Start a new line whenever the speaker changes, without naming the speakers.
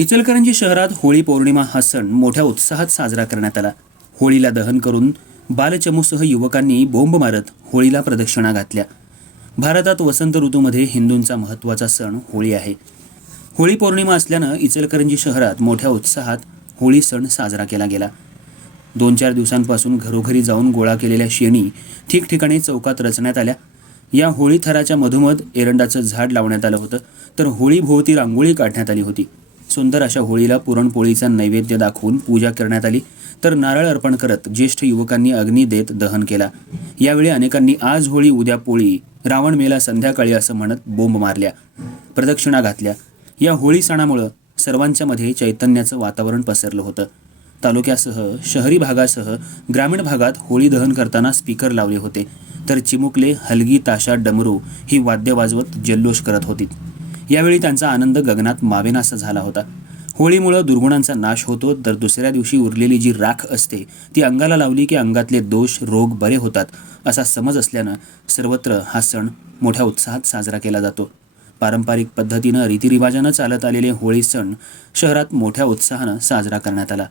इचलकरंजी शहरात होळी पौर्णिमा हा सण मोठ्या उत्साहात साजरा करण्यात आला. होळीला दहन करून बालचमूसह युवकांनी बोंब मारत होळीला प्रदक्षिणा घातल्या. भारतात वसंत ऋतूमध्ये हिंदूंचा महत्त्वाचा सण होळी आहे. होळी पौर्णिमा असल्यानं इचलकरंजी शहरात मोठ्या उत्साहात होळी सण साजरा केला गेला. दोन चार दिवसांपासून घरोघरी जाऊन गोळा केलेल्या शेणी ठिकठिकाणी चौकात रचण्यात आल्या. या होळी थराच्या मधोमध एरंडाचं झाड लावण्यात आलं होतं तर होळीभोवती रांगोळी काढण्यात आली होती. सुंदर अशा होळीला पुरणपोळीचा नैवेद्य दाखवून पूजा करण्यात आली. तर नारळ अर्पण करत ज्येष्ठ युवकांनी अग्नी देत दहन केला. यावेळी अनेकांनी आज होळी उद्या पोळी रावण मेला संध्याकाळी असं म्हणत बोंब मारल्या प्रदक्षिणा घातल्या. या होळी सणामुळं सर्वांच्यामध्ये चैतन्याचं वातावरण पसरलं होतं. तालुक्यासह शहरी भागासह ग्रामीण भागात होळी दहन करताना स्पीकर लावले होते. तर चिमुकले हलगी ताशा डमरू ही वाद्य वाजवत जल्लोष करत होती यावेळी त्यांचा आनंद गगनात मावेनासा झाला होता. होळीमुळं दुर्गुणांचा नाश होतो तर दुसऱ्या दिवशी उरलेली जी राख असते ती अंगाला लावली की अंगातले दोष रोग बरे होतात असा समज असल्यानं सर्वत्र हा सण मोठ्या उत्साहात साजरा केला जातो. पारंपरिक पद्धतीनं रीतिरिवाजानं चालत आलेले होळी सण शहरात मोठ्या उत्साहानं साजरा करण्यात आला.